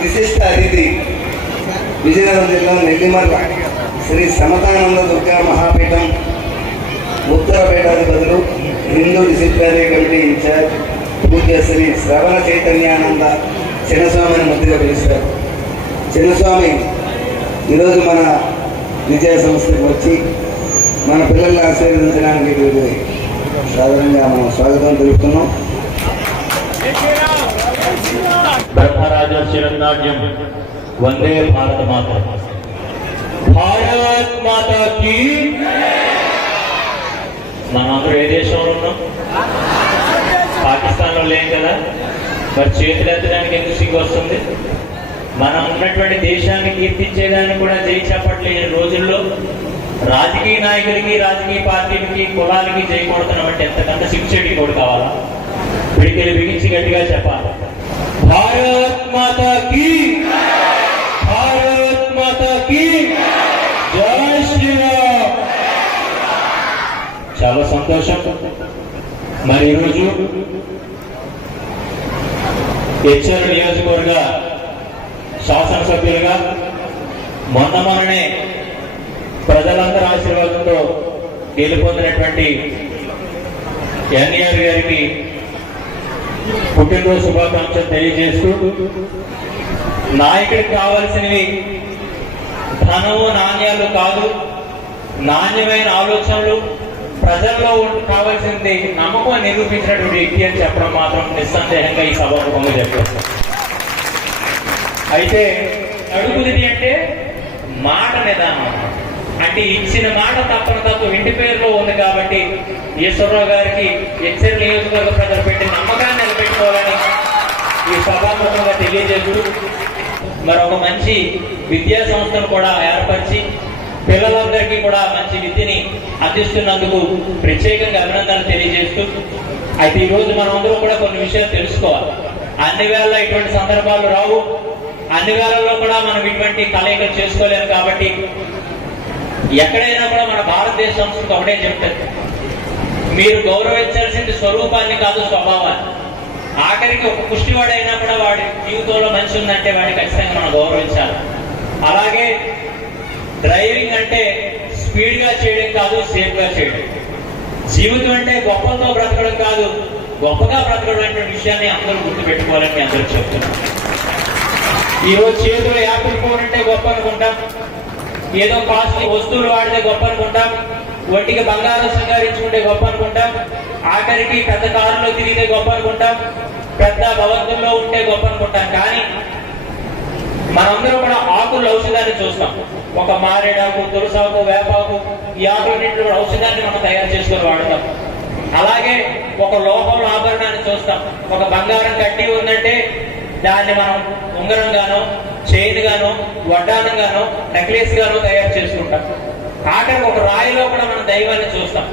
విశిష్ట అతిథి విజయనగరం జిల్లా నెల్లిమర్ల శ్రీ సమతానంద దుర్గా మహాపీఠం ఉత్తరపేటాధిపతులు హిందూ డిసిప్లినరీ కమిటీ ఇన్ఛార్జ్ పూజ్య శ్రీ శ్రవణ చైతన్యానంద చిన్నస్వామిని ముద్దుగా పిలుస్తారు. చిన్నస్వామి ఈరోజు మన విజయ సంస్థకు వచ్చి మన పిల్లల్ని ఆశీర్వదించడానికి సాధారణంగా మనం స్వాగతం తెలుపుతున్నాం. బ్రహ్మరాజ శిరన్నాట్యం వందే భారత మాత. భారత్ మాతాకి. మనందరూ ఏ దేశంలో ఉన్నాం? పాకిస్తాన్లో లేం కదా. మరి చేతులు ఎత్తడానికి ఎందుకు సిగ్గు వస్తుంది? మనం ఉన్నటువంటి దేశాన్ని కీర్తించేదాన్ని కూడా జై చెప్పట్లేని రోజుల్లో రాజకీయ నాయకులకి, రాజకీయ పార్టీలకి, కులాలకి జై కొడుతున్నామంటే ఎంతకంత సిగ్గుచేటి కూడా కావాలా? పిడికిలు బిగించి గట్టిగా చెప్పాలి. భారత్ మాతాకి, భారత్ మాతాకి జై శ్రీరామ్. చాలా సంతోషం. మరి ఈరోజు హెచ్చర్ నియోజకవర్గ శాసనసభ్యులుగా మొన్ననే ప్రజలందరి ఆశీర్వాదంతో గెలుపొందినటువంటి ఎన్ఆర్ గారికి పుట్టినరోజు శుభాకాంక్షలు తెలియజేస్తూ, నాయకుడికి కావాల్సినవి ధనము నాణ్యాలు కాదు, నాణ్యమైన ఆలోచనలు, ప్రజల్లో కావాల్సింది నమ్మకం నిరూపించినటువంటి వ్యక్తి అని చెప్పడం మాత్రం నిస్సందేహంగా ఈ సభాముఖంగా చెప్పేస్తాం. అయితే అడుగుది అంటే మాట నిదానం, అంటే ఇచ్చిన మాట తప్పని తప్పు ఇంటి పేరులో ఉంది కాబట్టి ఈశ్వరరావు గారికి హెచ్చర్ నియోజకవర్గ ప్రజలు పెట్టిన నమ్మకాన్ని నిలబెట్టుకోవాలని ఈ సభాముఖంగా తెలియజేస్తూ, మరొక మంచి విద్యా సంస్థను కూడా ఏర్పరిచి పిల్లలందరికీ కూడా మంచి విద్యని అందిస్తున్నందుకు ప్రత్యేకంగా అభినందనలు తెలియజేస్తూ, అయితే ఈరోజు మనం అందరూ కూడా కొన్ని విషయాలు తెలుసుకోవాలి. అన్ని వేళ ఇటువంటి సందర్భాలు రావు, అన్ని వేళల్లో కూడా మనం ఇటువంటి కలయికలు చేసుకోలేము. కాబట్టి ఎక్కడైనా కూడా మన భారతదేశ సంస్కృతి ఒకటే చెప్తుంది, మీరు గౌరవించాల్సింది స్వరూపాన్ని కాదు స్వభావాన్ని. ఆఖరికి ఒక కుష్టివాడైనా కూడా వాడి జీవితంలో మంచి ఉందంటే వాడిని ఖచ్చితంగా మనం గౌరవించాలి. అలాగే డ్రైవింగ్ అంటే స్పీడ్గా చేయడం కాదు, సేఫ్గా చేయడం. జీవితం అంటే గొప్పతో బ్రతకడం కాదు, గొప్పగా బ్రతకడం అనే విషయాన్ని అందరూ గుర్తుపెట్టుకోవాలని అందరూ చెప్తున్నారు. ఈరోజు చేతులు యాపిల్ ఫోన్ అంటే గొప్ప అనుకుంటాం, ఏదో కాస్ట్లీ వస్తువులు వాడితే గొప్ప అనుకుంటాం, ఒంటికి బంగారం సింగారించుకుంటే గొప్ప అనుకుంటాం, ఆఖరికి పెద్ద కారులో తిరిగితే గొప్ప అనుకుంటాం, పెద్ద భవంతుల్లో ఉంటే గొప్ప అనుకుంటాం. కానీ మనందరూ కూడా ఆకుల ఔషధాన్ని చూస్తాం. ఒక మారేడాకు, తులసాకు, వేపాకు, ఈ ఆకులన్నింటిలో కూడా ఔషధాన్ని మనం తయారు చేసుకొని వాడతాం. అలాగే ఒక లోహం ఆభరణాన్ని చూస్తాం. ఒక బంగారం కట్టి ఉందంటే దాన్ని మనం ఉంగరం గానో, చైన్ గానో, వడ్డానం గానో, నెక్లెస్ గానో తయారు చేసుకుంటాం. ఆఖరికి ఒక రాయిలో కూడా మనం దైవాన్ని చూస్తాం.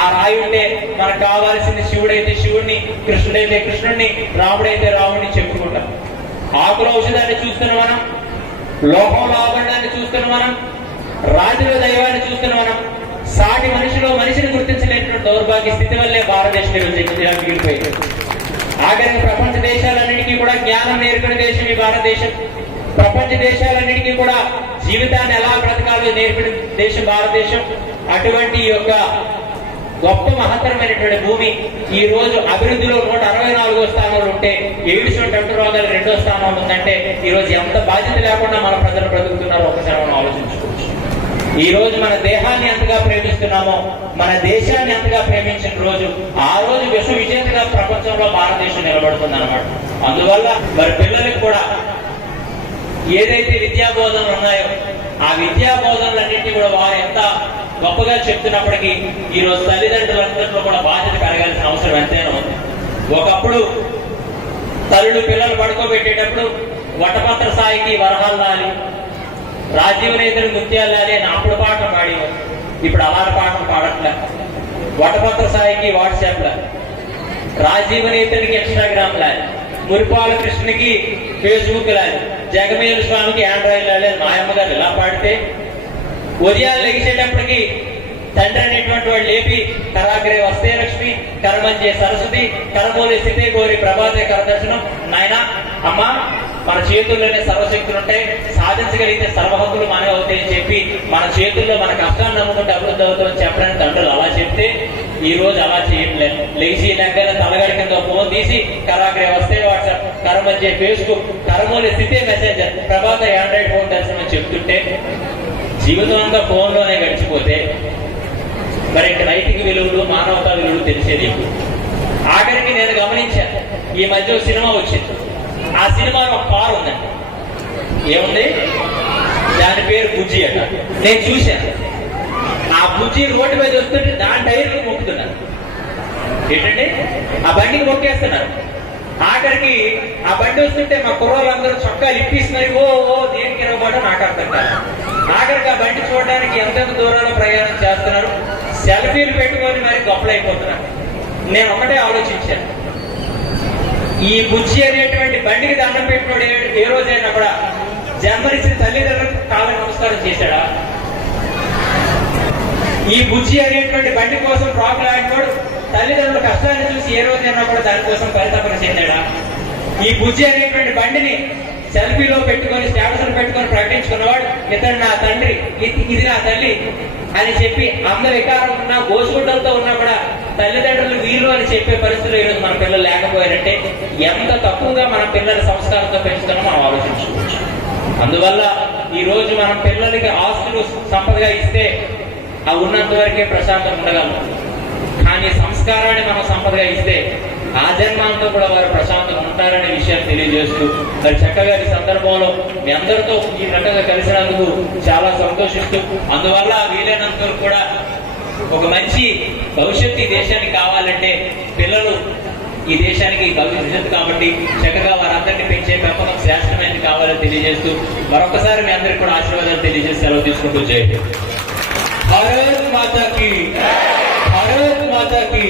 ఆ రాయి ఉంటే మనకు కావాల్సింది శివుడైతే శివుడిని, కృష్ణుడైతే కృష్ణుడిని, రాముడైతే రాముడిని చెప్పుకుంటాం. ఆకుల ఔషధాన్ని చూస్తున్న మనం, లోహంలో ఆభరణాన్ని చూస్తున్న మనం, రాజుల దైవాన్ని చూస్తున్న మనం, సాటి మనిషిలో మనిషిని గుర్తించలేనటువంటి దౌర్భాగ్య స్థితి వల్లే భారతదేశం మిగిలిపోయింది. ఆఖరికి ప్రపంచ దేశాలన్నిటికీ కూడా జ్ఞానం నేర్పిన దేశం ఈ భారతదేశం. ప్రపంచ దేశాలన్నిటికీ కూడా జీవితాన్ని ఎలా బ్రతకాలో నేర్పిన దేశం భారతదేశం. అటువంటి యొక్క గొప్ప మహత్తరమైనటువంటి భూమి ఈ రోజు అభివృద్ధిలో 164వ స్థానంలో ఉంటే ఎయిడ్స్ వంటి రోగాలు 2వ స్థానంలో ఉందంటే ఈ రోజు ఎంత బాధ్యత లేకుండా మన ప్రజలు బ్రతుకుతున్నారో ఒకసారి మనం ఆలోచించుకోవచ్చు. ఈ రోజు మన దేహాన్ని ఎంతగా ప్రేమిస్తున్నామో, మన దేశాన్ని ఎంతగా ప్రేమించిన రోజు, ఆ రోజు విశ్వ విజేతగా ప్రపంచంలో భారతదేశం నిలబడుతుంది అన్నమాట. అందువల్ల మరి పిల్లలకు కూడా ఏదైతే విద్యా బోధనలు ఉన్నాయో ఆ విద్యా బోధనలన్నింటినీ కూడా వారు ఎంత గొప్పగా చెప్తున్నప్పటికీ ఈ రోజు తల్లిదండ్రులందరిలో కూడా బాధ్యత కలగాల్సిన అవసరం ఎంతైనా ఉంది. ఒకప్పుడు తల్లులు పిల్లలు పడుకోబెట్టేటప్పుడు వటపత్ర సాయికి వరహాలాలి, రాజీవ్ నేతలు ముత్యాలాలి అని అప్పుడు పాటలు పాడేవారు. ఇప్పుడు అలాంటి పాటలు పాడట్లే. వటపత్ర సాయికి వాట్సాప్ లా, రాజీవ్ నేతనికి ఇన్స్టాగ్రామ్ లా, మురిపాల కృష్ణకి ఫేస్బుక్ లాలి, జగమేలు స్వామికి ఆండ్రాయిడ్ లాలి అని మాయమ్మ గారు ఇలా పాడితే, ఉదయాలు లెగిసేటప్పటికి తండ్రి అనేటువంటి వాడు లేపి కరాగ్రే వస్తే లక్ష్మి, కరమంజే సరస్వతి, కరమూలి స్థితే గోరి ప్రభాతే కరదర్శనం, నాయన అమ్మా మన చేతుల్లోనే సర్వశక్తులు ఉంటాయి, సాధించగలిగితే సర్వహక్కులు మనమే అవుతాయని చెప్పి మన చేతుల్లో మన కష్టాన్ని నమ్ముకుంటే అభివృద్ధి అవుతామని చెప్పడానికి తండ్రులు అలా చెప్తే ఈ రోజు అలా చేయట్లేదు. లేచి లెక్కన తలగడి కింద ఫోన్ తీసి కరాగ్రే వస్తే వాట్సాప్, కరమధ్య ఫేస్బుక్, కరమూలి స్థితే మెసేంజర్, ప్రభాత ఆండ్రాయిడ్ ఫోన్ దర్శనం చెప్తుంటే జీవితం అంతా ఫోన్లోనే గడిచిపోతే మరి ఇంక నైతిక విలువలు మానవతా విలువలు తెలిసేది. ఆఖరికి నేను గమనించాను, ఈ మధ్య సినిమా వచ్చింది, ఆ సినిమాలో ఒక కారు ఉందండి. ఏముంది? దాని పేరు బుజ్జి అట. నేను చూశాను, ఆ బుజ్జి రోడ్డు మీద వస్తుంటే దాని టైర్లు మొక్కుతున్నాను. ఏంటంటే ఆ బండికి మొక్కేస్తున్నారు. ఆఖరికి ఆ బండి వస్తుంటే మా కుర్రోళ్ళందరూ చొక్కాలు ఇప్పిస్తున్నారు. ఓ దేనికి ఇవ్వబడో నాకు అర్థం కాదు. ఆఖరికి ఆ బండి చూడడానికి ఎంతెంత దూరాల్లో ప్రయాణం చేస్తున్నారు, సెల్ఫీలు పెట్టుకొని మరి గొప్పలైపోతున్నారు. నేను ఒకటే ఆలోచించాను, ఈ బుజ్జి అనేటువంటి బండికి దండం పెట్టినోడు ఏ రోజైనా కూడా జన్మనిచ్చిన తల్లిదండ్రులకు కాళ్ళకి నమస్కారం చేశాడా? ఈ బుజ్జి అనేటువంటి బండి కోసం ప్రాకులాడినోడు తల్లిదండ్రుల కష్టాన్ని చూసి ఏ రోజైనా కూడా దానికోసం పరితపన చెందాడా? ఈ బుజ్జి అనేటువంటి బండిని సెల్ఫీలో పెట్టుకొని స్టేటస్ పెట్టుకొని ప్రకటించుకున్నవాడు ఇతడు నా తండ్రి, ఇది నా తల్లి అని చెప్పి అంద వికారం ఉన్నా గోసుగుడ్డలతో ఉన్నా కూడా తల్లిదండ్రులు వీళ్ళు అని చెప్పే పరిస్థితులు ఈరోజు మన పిల్లలు లేకపోయారంటే ఎంత తక్కువగా మన పిల్లల సంస్కారంతో పెంచుతామో మనం ఆలోచించుకోవచ్చు. అందువల్ల ఈ రోజు మనం పిల్లలకి ఆస్తులు సంపదగా ఇస్తే ఆ ఉన్నంత వరకే ప్రశాంతం ఉండగలం. కానీ సంస్కారాన్ని మనం సంపదగా ఇస్తే ఆ జన్మాంతో కూడా వారు ప్రశాంతంగా ఉంటారనే విషయాన్ని తెలియజేస్తూ మరి చక్కగా ఈ సందర్భంలో మీ అందరితో ఈ రకంగా కలిసినందుకు చాలా సంతోషిస్తూ, అందువల్ల వీలైనంత వరకు కూడా ఒక మంచి భవిష్యత్తు ఈ దేశానికి కావాలంటే పిల్లలు ఈ దేశానికి భవిష్యత్తు కాబట్టి చక్కగా వారందరినీ పెంచే పెంపకం శ్రేష్టమైనది కావాలని తెలియజేస్తూ మరొకసారి మీ అందరికీ కూడా ఆశీర్వాదాలు తెలియజేసి సెలవు తీసుకుంటూ జై హింద్. భారత్ మాతాకి, భారత్ మాతాకి.